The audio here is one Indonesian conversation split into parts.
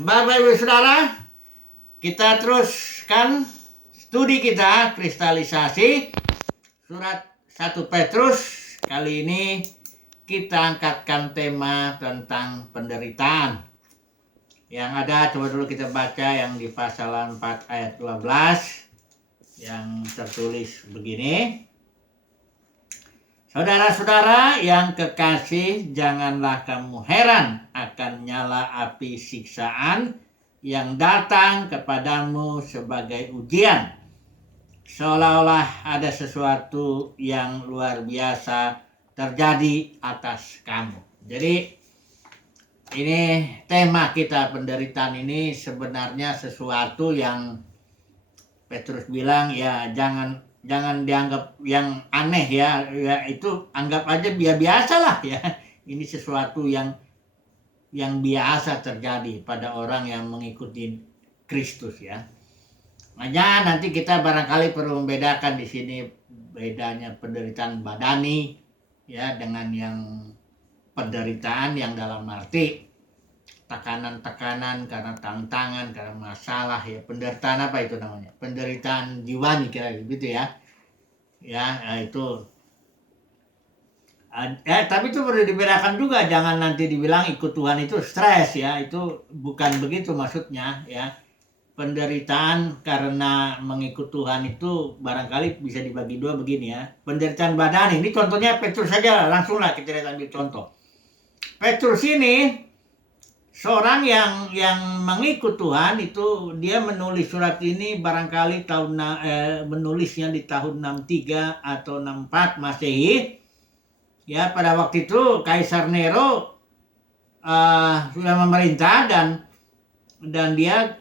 Bapak Ibu Saudara, kita teruskan studi kita kristalisasi surat 1 Petrus. Kali ini kita angkatkan tema tentang penderitaan. Yang ada, coba dulu kita baca yang di pasal 4 ayat 12 yang tertulis begini. Saudara-saudara yang kekasih, janganlah kamu heran akan nyala api siksaan yang datang kepadamu sebagai ujian, seolah-olah ada sesuatu yang luar biasa terjadi atas kamu. Jadi ini tema kita, penderitaan ini sebenarnya sesuatu yang Petrus bilang ya jangan dianggap yang aneh ya, itu anggap aja biasa lah ya. Ini sesuatu yang biasa terjadi pada orang yang mengikuti Kristus ya. Makanya nanti kita barangkali perlu membedakan di sini bedanya penderitaan badani ya dengan yang penderitaan yang dalam arti tekanan-tekanan karena tantangan, karena masalah ya. Penderitaan apa itu namanya? Penderitaan jiwani kira gitu ya. Ya, itu. Tapi itu perlu dibedakan juga, jangan nanti dibilang ikut Tuhan itu stres ya. Itu bukan begitu maksudnya ya. Penderitaan karena mengikut Tuhan itu barangkali bisa dibagi dua begini ya. Penderitaan badani, ini contohnya Petrus saja, langsunglah kita lihat ambil contoh. Petrus ini seorang yang mengikut Tuhan itu, dia menulis surat ini barangkali menulisnya di tahun 63 atau 64 Masehi. Ya, pada waktu itu Kaisar Nero sudah memerintah dan dia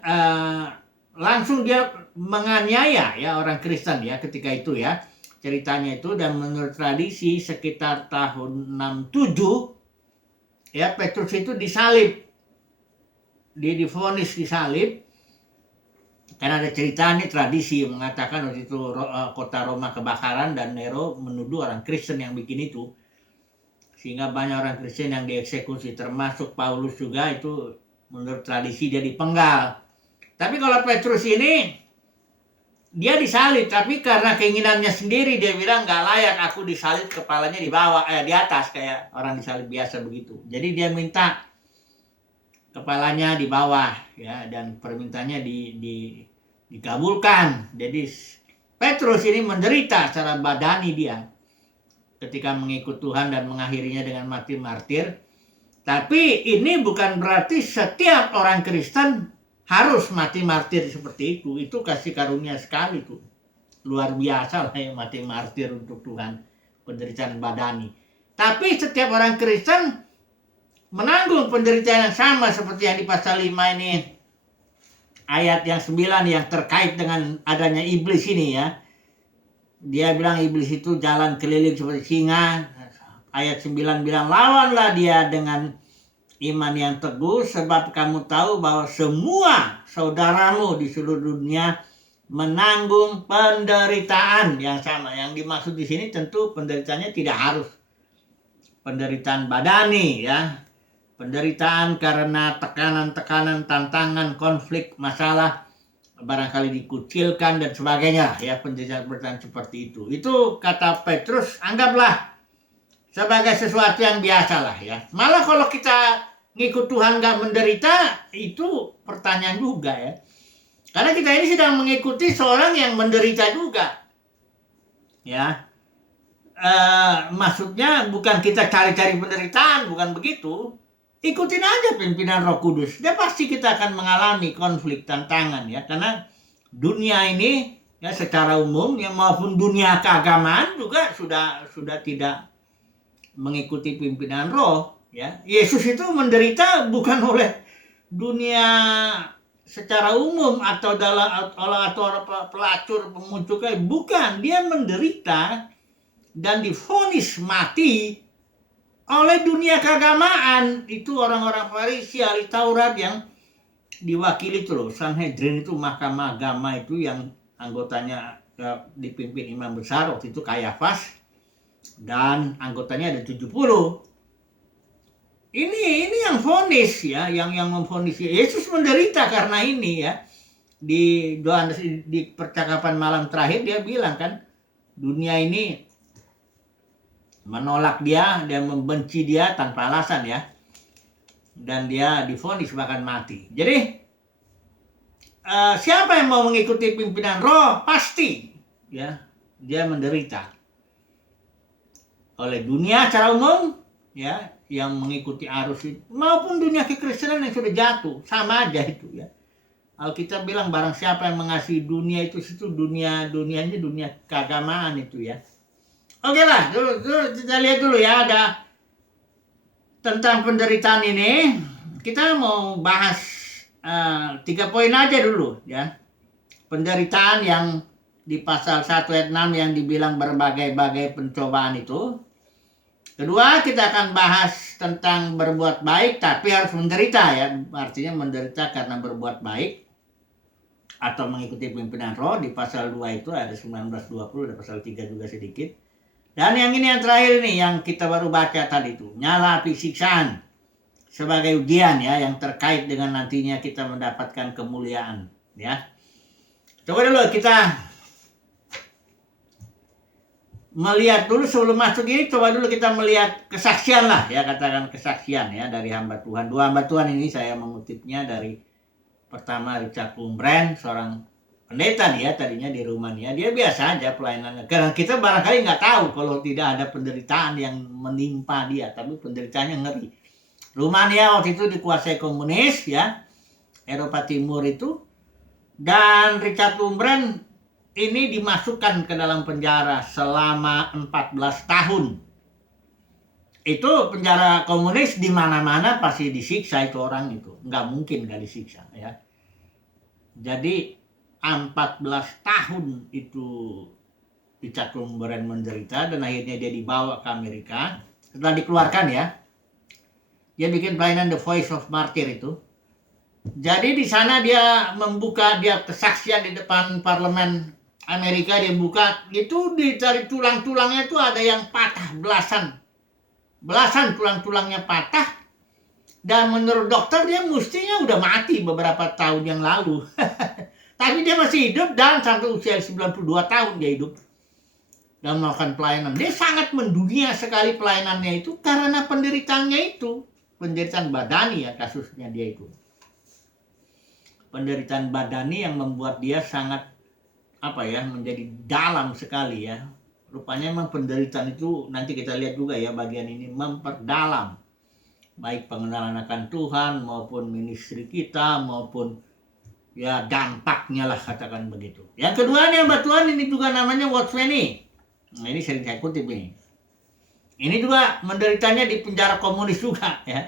langsung dia menganiaya ya orang Kristen ya ketika itu ya. Ceritanya itu, dan menurut tradisi sekitar tahun 67 ya Petrus itu disalib. Dia divonis disalib karena ada cerita nih, tradisi mengatakan waktu itu kota Roma kebakaran dan Nero menuduh orang Kristen yang bikin itu, sehingga banyak orang Kristen yang dieksekusi, termasuk Paulus juga. Itu menurut tradisi dia dipenggal. Tapi kalau Petrus ini dia disalib, tapi karena keinginannya sendiri dia bilang nggak layak aku disalib kepalanya di bawah di atas kayak orang disalib biasa begitu. Jadi dia minta kepalanya di bawah ya, dan permintaannya dikabulkan. Jadi Petrus ini menderita secara badani dia ketika mengikut Tuhan dan mengakhirinya dengan mati martir. Tapi ini bukan berarti setiap orang Kristen harus mati martir seperti itu. Itu kasih karunia sekali tuh, luar biasa lah yang mati martir untuk Tuhan, penderitaan badani. Tapi setiap orang Kristen menanggung penderitaan yang sama seperti yang di pasal 5 ini, ayat yang 9 yang terkait dengan adanya iblis ini ya. Dia bilang iblis itu jalan keliling seperti singa. Ayat 9 bilang, lawanlah dia dengan iman yang teguh, sebab kamu tahu bahwa semua saudaramu di seluruh dunia menanggung penderitaan yang sama. Yang dimaksud di sini tentu penderitaannya tidak harus penderitaan badani ya. Penderitaan karena tekanan-tekanan, tantangan, konflik, masalah, barangkali dikucilkan dan sebagainya ya, penderitaan seperti itu. Itu kata Petrus, anggaplah sebagai sesuatu yang biasa lah ya. Malah kalau kita ngikut Tuhan gak menderita, itu pertanyaan juga ya. Karena kita ini sedang mengikuti seorang yang menderita juga ya. Maksudnya bukan kita cari-cari penderitaan, bukan begitu. Ikutin aja pimpinan Roh Kudus. Dia pasti kita akan mengalami konflik, tantangan ya. Karena dunia ini ya secara umum ya, maupun dunia keagamaan juga sudah tidak mengikuti pimpinan Roh ya. Yesus itu menderita bukan oleh dunia secara umum atau pelacur, pemuncukai, bukan. Dia menderita dan divonis mati oleh dunia keagamaan. Itu orang-orang Farisi, ahli Taurat yang diwakili itu loh. Sanhedrin itu mahkamah agama itu yang anggotanya dipimpin imam besar waktu itu Kayafas, dan anggotanya ada 70. Ini yang vonis ya, yang memvonis Yesus menderita karena ini ya. Di Yohanes di percakapan malam terakhir dia bilang kan, dunia ini menolak dia dan membenci dia tanpa alasan ya. Dan dia divonis bahkan mati. Jadi siapa yang mau mengikuti pimpinan roh pasti ya dia menderita oleh dunia secara umum ya, yang mengikuti arus itu, maupun dunia kekristenan yang sudah jatuh, sama aja itu ya. Alkitab bilang barang siapa yang mengasihi dunia itu dunianya dunia keagamaan itu ya. Oke lah, dulu kita lihat dulu ya, ada tentang penderitaan ini. Kita mau bahas 3 poin aja dulu ya. Penderitaan yang di pasal 1 ayat 6 yang dibilang berbagai-bagai pencobaan itu. Kedua, kita akan bahas tentang berbuat baik tapi harus menderita ya. Artinya menderita karena berbuat baik atau mengikuti pimpinan roh. Di pasal 2 itu ada 19-20, ada pasal 3 juga sedikit. Dan yang ini yang terakhir nih yang kita baru baca tadi itu, nyala api siksaan sebagai ujian ya, yang terkait dengan nantinya kita mendapatkan kemuliaan ya. Coba dulu kita melihat dulu sebelum masuk ini, coba dulu kita melihat kesaksian lah ya, katakan kesaksian ya dari hamba Tuhan. 2 hamba Tuhan ini saya mengutipnya dari pertama Richard Wurmbrand, seorang pendeta nih ya, tadinya di Rumania. Dia biasa aja pelayanannya. Karena kita barangkali nggak tahu kalau tidak ada penderitaan yang menimpa dia, tapi penderitaannya ngeri. Rumania waktu itu dikuasai komunis ya, Eropa Timur itu. Dan Richard Wurmbrand ini dimasukkan ke dalam penjara selama 14 tahun. Itu penjara komunis, di mana-mana pasti disiksa itu orang itu. Nggak mungkin nggak disiksa ya. Jadi 14 tahun itu Richard Wurmbrand menderita, dan akhirnya dia dibawa ke Amerika. Setelah dikeluarkan ya, dia bikin pelayanan The Voice of Martyr itu. Jadi di sana dia membuka, dia kesaksian di depan parlemen Amerika, dia buka itu, dari tulang-tulangnya itu ada yang patah, belasan tulang-tulangnya patah, dan menurut dokter dia mestinya udah mati beberapa tahun yang lalu. Tapi dia masih hidup, dan sampai usia 92 tahun dia hidup dan melakukan pelayanan. Dia sangat mendunia sekali pelayanannya itu karena penderitaannya itu, penderitaan badani ya, kasusnya dia itu. Penderitaan badani yang membuat dia sangat menjadi dalam sekali ya. Rupanya memang penderitaan itu, nanti kita lihat juga ya bagian ini, memperdalam baik pengenalan akan Tuhan maupun ministry kita, maupun ya dampaknya lah, katakan begitu. Yang kedua nih hamba Tuhan ini juga namanya Watchmeni. Nah, ini sering saya kutip ini. Ini juga menderitanya di penjara komunis juga ya.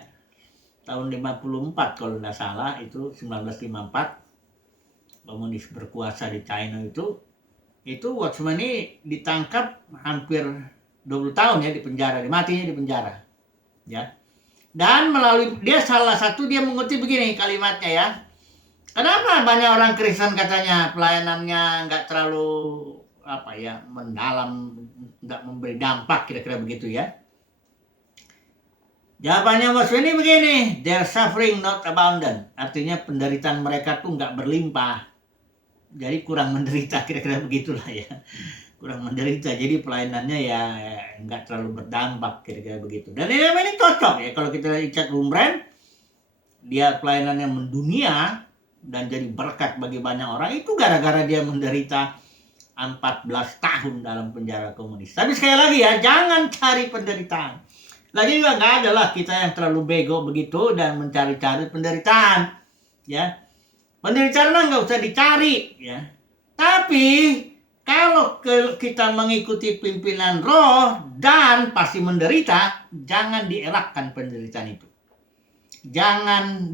Tahun 54 kalau tidak salah, itu 1954. Komunis berkuasa di China itu Watchmeni ditangkap hampir 20 tahun ya di penjara, matinya di penjara ya. Dan melalui dia, salah satu dia mengutip begini kalimatnya ya, kenapa banyak orang Kristen katanya pelayanannya nggak terlalu mendalam, nggak memberi dampak, kira-kira begitu ya. Jawabannya Watchmeni begini, their suffering not abundant, artinya penderitaan mereka tuh nggak berlimpah. Jadi kurang menderita, kira-kira begitulah ya, kurang menderita, jadi pelayanannya ya nggak terlalu berdampak, kira-kira begitu. Dan ini cocok ya kalau kita lihat Richard Wurmbrand, dia pelayanannya mendunia dan jadi berkat bagi banyak orang, itu gara-gara dia menderita 14 tahun dalam penjara komunis. Tapi sekali lagi ya, jangan cari penderitaan. Lagi juga nggak ada lah kita yang terlalu bego begitu dan mencari-cari penderitaan ya. Penderitaan nggak usah dicari ya. Tapi kalau kita mengikuti pimpinan roh dan pasti menderita, jangan dielakkan penderitaan itu. Jangan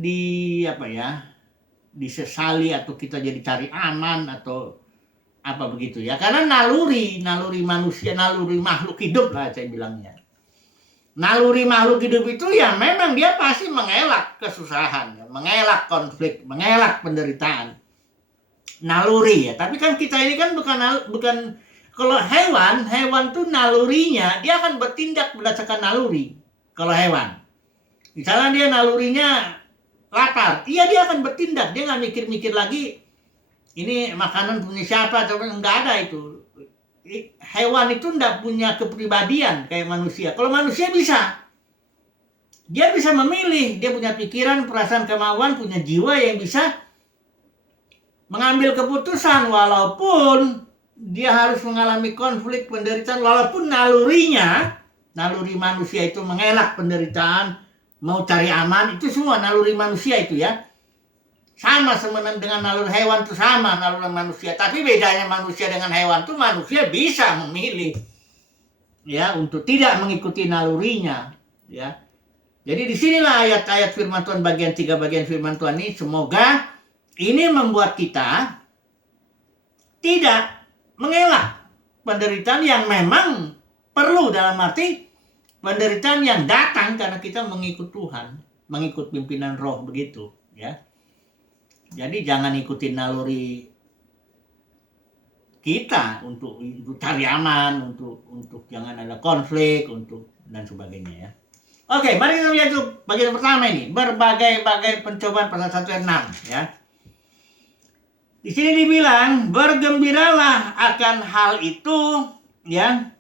disesali atau kita jadi cari aman atau apa begitu ya. Karena naluri manusia, naluri makhluk hidup lah saya bilangnya. Naluri makhluk hidup itu ya memang dia pasti mengelak kesusahan, mengelak konflik, mengelak penderitaan. Naluri ya. Tapi kan kita ini kan bukan kalau hewan tuh nalurinya dia akan bertindak berdasarkan naluri. Kalau hewan Misalnya dia nalurinya lapar, iya dia akan bertindak, dia nggak mikir-mikir lagi ini makanan punya siapa, atau nggak ada itu. Hewan itu nggak punya kepribadian kayak manusia. Kalau manusia bisa, dia bisa memilih, dia punya pikiran, perasaan, kemauan, punya jiwa yang bisa mengambil keputusan walaupun dia harus mengalami konflik, penderitaan, walaupun naluri manusia itu mengelak penderitaan, mau cari aman, itu semua naluri manusia itu ya. Sama sebenarnya dengan naluri hewan itu sama naluri manusia. Tapi bedanya manusia dengan hewan itu manusia bisa memilih ya untuk tidak mengikuti nalurinya ya. Jadi disinilah ayat-ayat firman Tuhan bagian 3 bagian firman Tuhan ini semoga ini membuat kita tidak mengelak penderitaan yang memang perlu, dalam arti penderitaan yang datang karena kita mengikut Tuhan, mengikut pimpinan roh begitu ya. Jadi jangan ikutin naluri kita untuk cari aman, untuk jangan ada konflik, untuk dan sebagainya ya. Oke, mari kita lihat tuh bagian pertama ini, berbagai pencobaan pasal 1 ayat 6 ya. Di sini dibilang bergembiralah akan hal itu ya.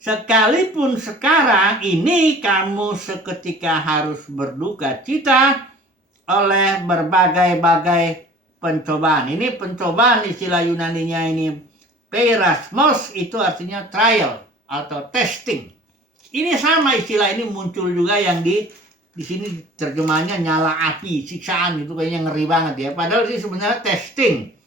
Sekalipun sekarang ini kamu seketika harus berduka cita oleh berbagai pencobaan. Ini pencobaan, istilah Yunaninya ini peirasmos, itu artinya trial atau testing. Ini sama istilah ini muncul juga yang di sini terjemahnya nyala api, siksaan, itu kayaknya ngeri banget ya. Padahal ini sebenarnya testing.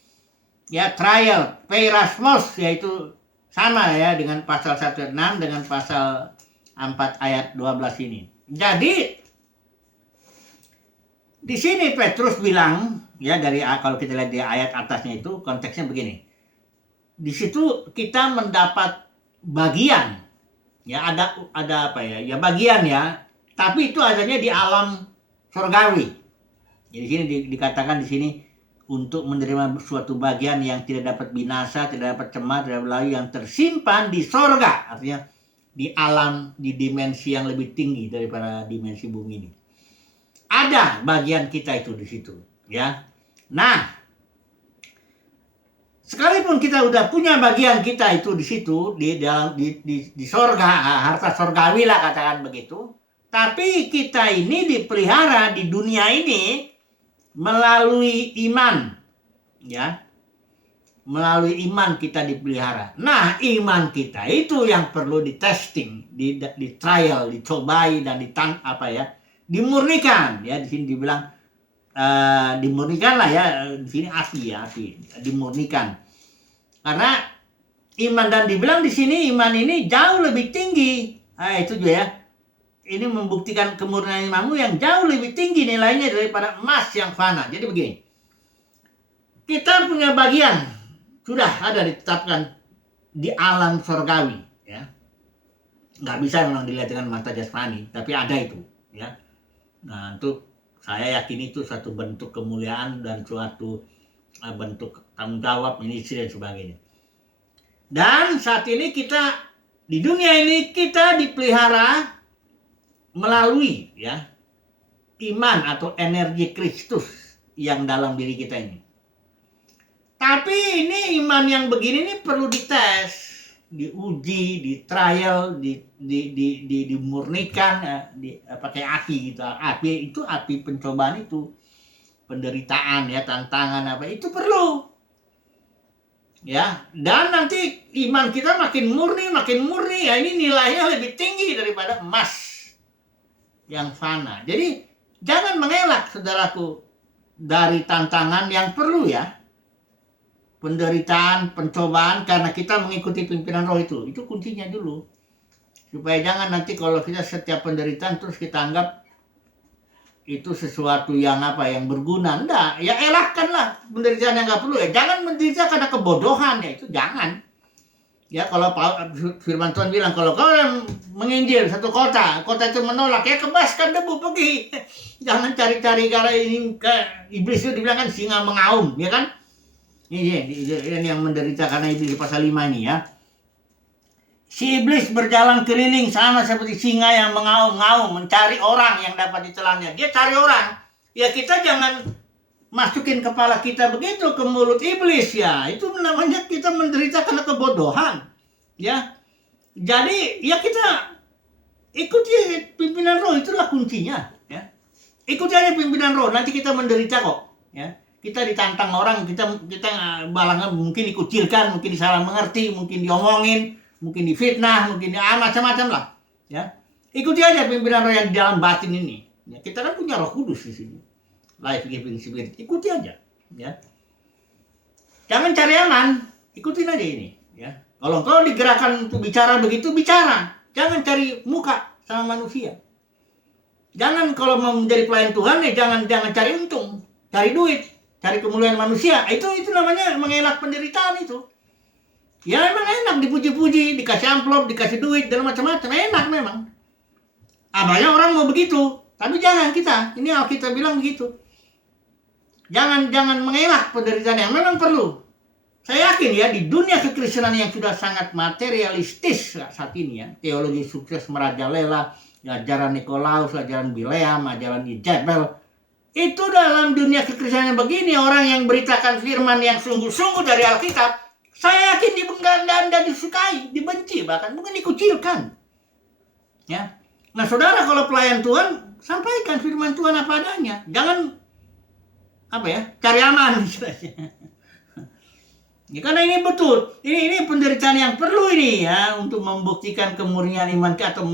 Ya, trial, peirasmos, yaitu sama ya dengan pasal 1 ayat 6 dengan pasal 4 ayat 12 ini. Jadi di sini Petrus bilang ya, dari kalau kita lihat di ayat atasnya itu konteksnya begini. Di situ kita mendapat bagian ya, ada apa ya? Ya bagian ya, tapi itu adanya di alam surgawi. Jadi sini dikatakan di sini untuk menerima suatu bagian yang tidak dapat binasa, tidak dapat cemar, tidak belayu, yang tersimpan di sorga, artinya di alam, di dimensi yang lebih tinggi daripada dimensi bumi ini. Ada bagian kita itu di situ, ya. Nah, sekalipun kita udah punya bagian kita itu di situ, di sorga, harta sorgawi lah katakan begitu. Tapi kita ini dipelihara di dunia ini melalui iman, ya. Melalui iman kita dipelihara. Nah, iman kita itu yang perlu ditesting, di trial, dicobai dan dimurnikan ya. Di sini dibilang dimurnikan lah ya, di sini api dimurnikan. Karena iman, dan dibilang di sini iman ini jauh lebih tinggi. Itu juga ya. Ini membuktikan kemurnian imanmu yang jauh lebih tinggi nilainya daripada emas yang fana. Jadi begini. Kita punya bagian sudah ada ditetapkan di alam surgawi ya. Nggak bisa memang dilihat dengan mata jasmani, tapi ada itu ya. Nah, itu saya yakin itu satu bentuk kemuliaan dan suatu bentuk tanggung jawab, ministry dan sebagainya. Dan saat ini kita di dunia ini kita dipelihara melalui ya iman atau energi Kristus yang dalam diri kita ini. Tapi ini iman yang begini ini perlu dites, diuji, di trial, dimurnikan, pakai api gitu. Api itu api pencobaan itu, penderitaan ya, tantangan apa itu perlu. Ya, dan nanti iman kita makin murni ya, ini nilainya lebih tinggi daripada emas yang fana. Jadi jangan mengelak saudaraku dari tantangan yang perlu ya. Penderitaan, pencobaan karena kita mengikuti pimpinan roh itu kuncinya dulu. Supaya jangan nanti kalau kita setiap penderitaan terus kita anggap itu sesuatu yang yang berguna. Enggak, ya elakkanlah penderitaan yang enggak perlu ya. Jangan menderita karena kebodohan ya, itu jangan. Ya kalau firman Tuhan bilang kalau kau menginjil satu kota itu menolak, ya kebaskan debu, pergi. Jangan cari-cari karena ini iblis itu dibilang kan singa mengaum, ya kan? Ini yang menderita karena iblis di pasal 5 ini ya. Si iblis berjalan keliling sama seperti singa yang mengaum-ngaum mencari orang yang dapat ditelannya. Dia cari orang. Ya kita jangan masukin kepala kita begitu ke mulut iblis ya. Itu namanya kita menderita karena kebodohan. Ya. Jadi ya kita ikuti pimpinan roh, itulah kuncinya. Ya. Ikuti aja pimpinan roh, nanti kita menderita kok. Ya. Kita ditantang orang, kita balangan mungkin dikucilkan, mungkin disalah mengerti, mungkin diomongin, mungkin difitnah, mungkin macam-macam lah, ya. Ikuti aja pimpinan roh yang di dalam batin ini. Ya, kita kan punya Roh Kudus di sini, life giving spirit. Ikuti aja, ya. Jangan cari aman, ikutin aja ini, ya. Kalau kau digerakkan untuk bicara begitu, bicara. Jangan cari muka sama manusia. Jangan kalau mau menjadi pelayan Tuhan, ya jangan cari untung, cari duit, cari kemuliaan manusia. Itu namanya mengelak penderitaan itu. Ya emang enak dipuji-puji, dikasih amplop, dikasih duit, dan macam-macam. Enak memang. Banyak orang mau begitu. Tapi jangan kita. Ini Alkitab bilang begitu. Jangan mengelak penderitaan yang memang perlu. Saya yakin ya, di dunia kekristenan yang sudah sangat materialistis saat ini ya. Teologi sukses merajalela, ajaran Nikolaus, ajaran Bileam, ajaran Jezebel. Itu dalam dunia kekristenan begini, orang yang beritakan firman yang sungguh-sungguh dari Alkitab, saya yakin Anda disukai, dibenci, bahkan mungkin dikucilkan. Ya. Nah, saudara, kalau pelayan Tuhan, sampaikan firman Tuhan apa adanya. Jangan cari aman istilahnya. Ya, karena ini betul. Ini penderitaan yang perlu ini ya untuk membuktikan kemurnian iman kita atau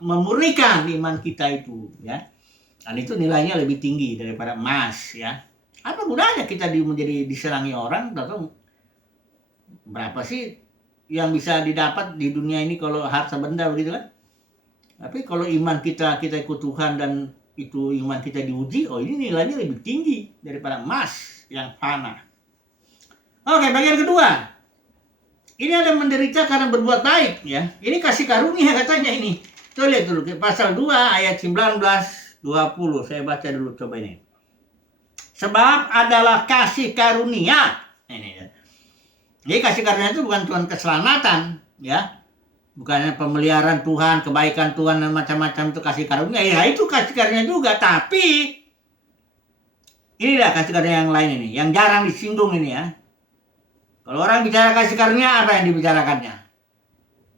memurnikan iman kita itu, ya. Dan itu nilainya lebih tinggi daripada emas, ya. Apa gunanya kita menjadi diserangi orang atau berapa sih yang bisa didapat di dunia ini kalau harta benda begitu kan? Tapi kalau iman kita ikut Tuhan dan itu iman kita diuji, ini nilainya lebih tinggi daripada emas yang fana. Oke, bagian kedua. Ini ada menderita karena berbuat baik ya. Ini kasih karunia katanya ini. Coba lihat dulu pasal 2 ayat 19 20. Saya baca dulu coba ini. Sebab adalah kasih karunia. Ini. Jadi kasih karunia itu bukan Tuhan keselamatan, ya. Bukannya pemeliharaan Tuhan, kebaikan Tuhan dan macam-macam itu kasih karunia. Ya itu kasih karunia juga, tapi inilah kasih karunia yang lain ini, yang jarang disinggung ini ya. Kalau orang bicara kasih karunia, apa yang dibicarakannya?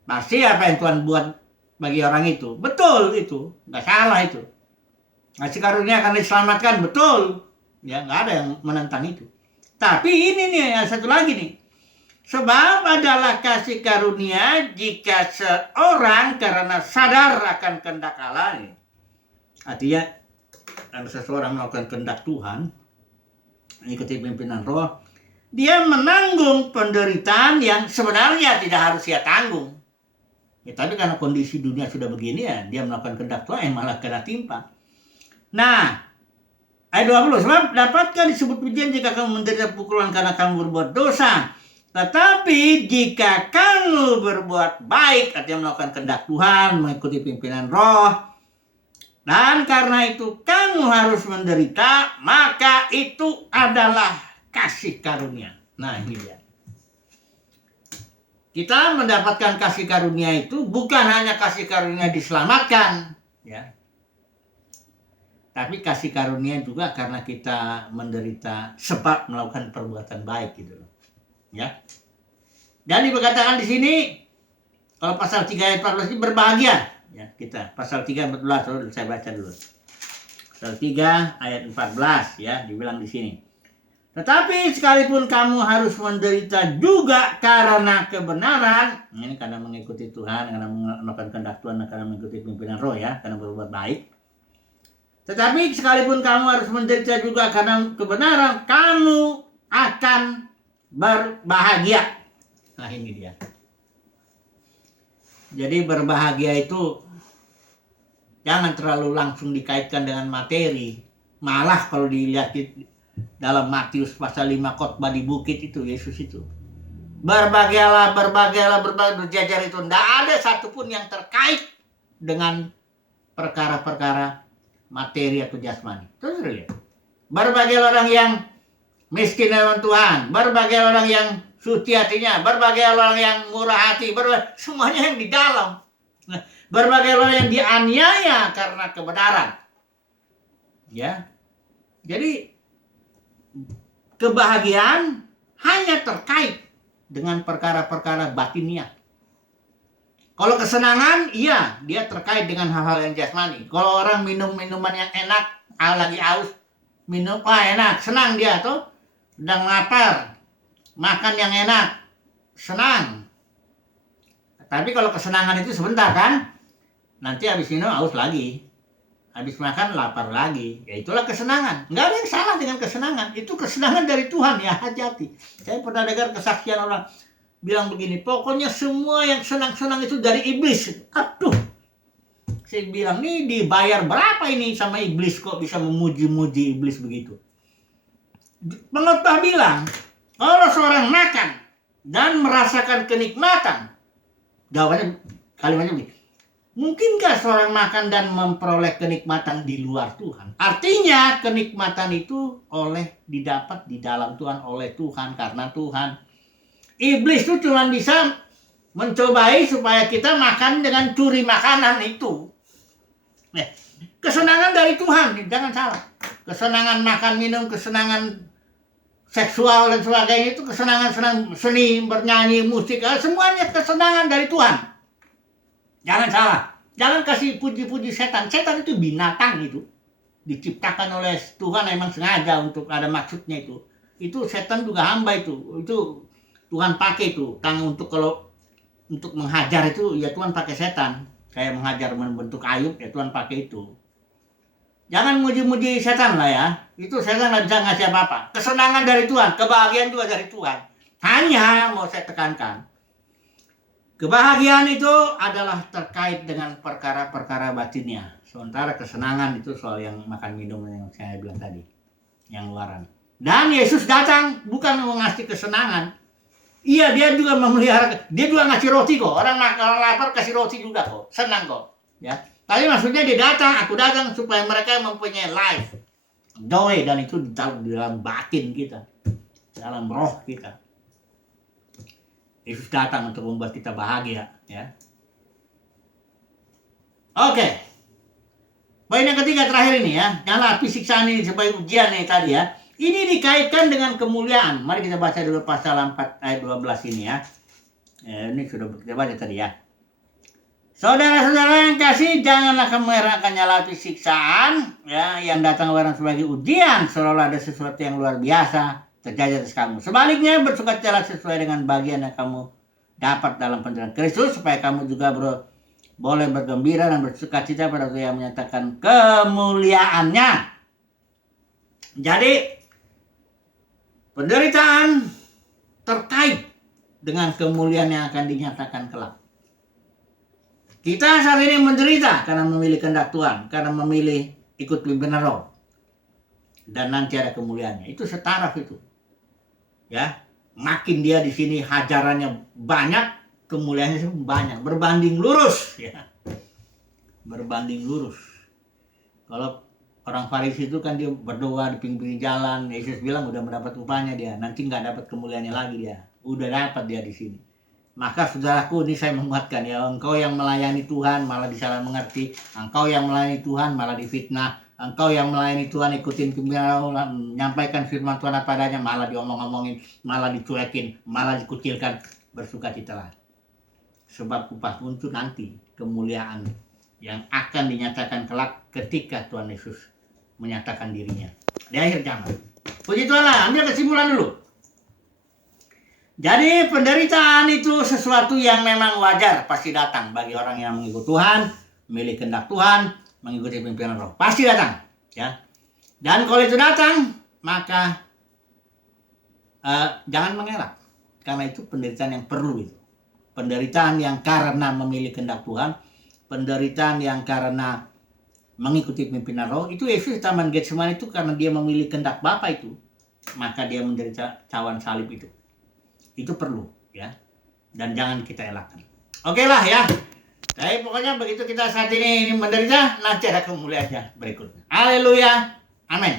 Pasti apa yang Tuhan buat bagi orang itu. Betul itu, nggak salah itu. Kasih karunia akan diselamatkan, betul. Ya nggak ada yang menentang itu. Tapi ini nih, yang satu lagi nih. Sebab adalah kasih karunia jika seorang karena sadar akan kehendak Allah. Artinya, kalau seseorang melakukan kehendak Tuhan, mengikuti pimpinan roh, dia menanggung penderitaan yang sebenarnya tidak harus dia tanggung. Ya, tapi karena kondisi dunia sudah begini ya, dia melakukan kehendak Tuhan yang malah kena timpa. Nah, ayat 20, sebab dapatkah disebut pujian jika kamu menderita pukulan karena kamu berbuat dosa. Tetapi jika kamu berbuat baik, artinya melakukan kehendak Tuhan, mengikuti pimpinan roh, dan karena itu kamu harus menderita, maka itu adalah kasih karunia. Nah ini dia. Kita mendapatkan kasih karunia itu bukan hanya kasih karunia diselamatkan, ya. Tapi kasih karunia juga karena kita menderita sebab melakukan perbuatan baik gitu loh. Ya. Dan dikatakan di sini kalau pasal 3 ayat 14 ini berbahagia ya kita. Pasal 3 ayat 14 saya baca dulu. Pasal 3 ayat 14 ya dibilang di sini. Tetapi sekalipun kamu harus menderita juga karena kebenaran, ini karena mengikuti Tuhan, karena melakukan kehendak Tuhan, karena mengikuti pimpinan roh ya, karena berbuat baik. Tetapi sekalipun kamu harus menderita juga karena kebenaran, kamu akan berbahagia. Nah ini dia. Jadi berbahagia itu jangan terlalu langsung dikaitkan dengan materi. Malah kalau dilihat dalam Matius pasal 5 khotbah di bukit itu Yesus itu. Berbahagialah, berjajar itu. Tidak ada satupun yang terkait dengan perkara-perkara materi atau jasmani. Terus lihat. Berbahagialah orang yang miskin dalam Tuhan. Berbagai orang yang suci hatinya, berbagai orang yang murah hati, semuanya yang di dalam. Berbagai orang yang dianiaya karena kebenaran. Ya. Jadi kebahagiaan hanya terkait dengan perkara-perkara batiniah. Kalau kesenangan, iya, dia terkait dengan hal-hal yang jasmani. Kalau orang minum minuman yang enak, lagi aus, minum, enak, senang dia tuh. Sedang lapar, makan yang enak, senang. Tapi kalau kesenangan itu sebentar kan, nanti habis minum aus lagi. Habis makan lapar lagi. Ya itulah kesenangan. Nggak ada yang salah dengan kesenangan. Itu kesenangan dari Tuhan, ya, hati-hati. Saya pernah dengar kesaksian orang bilang begini, pokoknya semua yang senang-senang itu dari iblis. Aduh, saya bilang, nih dibayar berapa ini sama iblis kok bisa memuji-muji iblis begitu. Pengkhotbah bilang, kalau seorang makan dan merasakan kenikmatan, jawabannya kalimatnya begini, mungkinkah seorang makan dan memperoleh kenikmatan di luar Tuhan? Artinya kenikmatan itu didapat di dalam Tuhan, oleh Tuhan, karena Tuhan. Iblis itu cuma bisa mencobai supaya kita makan dengan curi makanan itu. Kesenangan dari Tuhan, jangan salah. Kesenangan makan, minum, kesenangan seksual dan sebagainya itu kesenangan seni, bernyanyi, musik, semuanya kesenangan dari Tuhan. Jangan salah. Jangan kasih puji-puji setan. Setan itu binatang itu. Diciptakan oleh Tuhan emang sengaja untuk ada maksudnya itu. Itu setan juga hamba itu. Itu Tuhan pakai itu tangan untuk menghajar itu, ya Tuhan pakai setan. Kayak menghajar membentuk Ayub, ya Tuhan pakai itu. Jangan muji-muji setan lah ya. Itu setan nggak bisa ngasih apa-apa. Kesenangan dari Tuhan, kebahagiaan juga dari Tuhan. Hanya mau saya tekankan, kebahagiaan itu adalah terkait dengan perkara-perkara batinnya. Sementara kesenangan itu soal yang makan minum yang saya bilang tadi, yang luaran. Dan Yesus datang bukan mau ngasih kesenangan. Iya, dia juga memelihara, dia juga ngasih roti kok. Orang lapar kasih roti juga kok, senang kok. Ya, tapi maksudnya dia datang, aku datang supaya mereka mempunyai life, joy, dan itu di dalam batin kita, dalam roh kita. Yesus datang untuk membuat kita bahagia, ya. Oke. Poin yang ketiga terakhir ini ya, nyala api siksaan ini sebagai ujian nih tadi ya. Ini dikaitkan dengan kemuliaan. Mari kita baca dulu pasal 4 ayat 12 ini ya. Ini sudah kita baca tadi ya. Saudara-saudara yang kasih, janganlah kamu herankan nyala api siksaan ya, yang datang orang sebagai ujian seolah ada sesuatu yang luar biasa terjadi atas kamu. Sebaliknya bersukacitalah sesuai dengan bagian yang kamu dapat dalam penderitaan Kristus, supaya kamu juga boleh bergembira dan bersukacita pada waktu yang menyatakan kemuliaannya. Jadi penderitaan terkait dengan kemuliaan yang akan dinyatakan kelak. Kita saat ini menderita karena memilih kehendak Tuhan, karena memilih ikut pimpinan Roh. Dan nanti ada kemuliaannya. Itu setara itu. Ya, makin dia di sini hajarannya banyak, kemuliaannya banyak, berbanding lurus ya. Berbanding lurus. Kalau orang Farisi itu kan dia berdoa di pinggir jalan, Yesus bilang udah mendapat upahnya dia, nanti nggak dapat kemuliaannya lagi dia, udah dapat dia di sini. Maka saudaraku, ini saya menguatkan ya, engkau yang melayani Tuhan malah disalah mengerti, engkau yang melayani Tuhan malah difitnah, engkau yang melayani Tuhan ikutin pimpinan, menyampaikan firman Tuhan apa adanya malah diomong-omongin, malah dicuekin, malah dikucilkan. Bersukacitalah, sebab upah untuk nanti kemuliaan yang akan dinyatakan kelak ketika Tuhan Yesus menyatakan dirinya di akhir zaman. Puji Tuhan lah, ambil kesimpulan dulu. Jadi penderitaan itu sesuatu yang memang wajar pasti datang bagi orang yang mengikut Tuhan, memilih kehendak Tuhan, mengikuti pimpinan Roh. Pasti datang, ya. Dan kalau itu datang, maka jangan mengelak, karena itu penderitaan yang perlu itu. Penderitaan yang karena memilih kehendak Tuhan, penderitaan yang karena mengikuti pimpinan Roh, itu Yesus di Taman Getsemani itu karena dia memilih kehendak Bapa itu, maka dia menderita cawan salib itu. Itu perlu ya, dan jangan kita elakkan. Oke lah ya. Tapi pokoknya begitu kita saat ini menderita, nanti ada kemuliaannya berikutnya. Haleluya. Amin.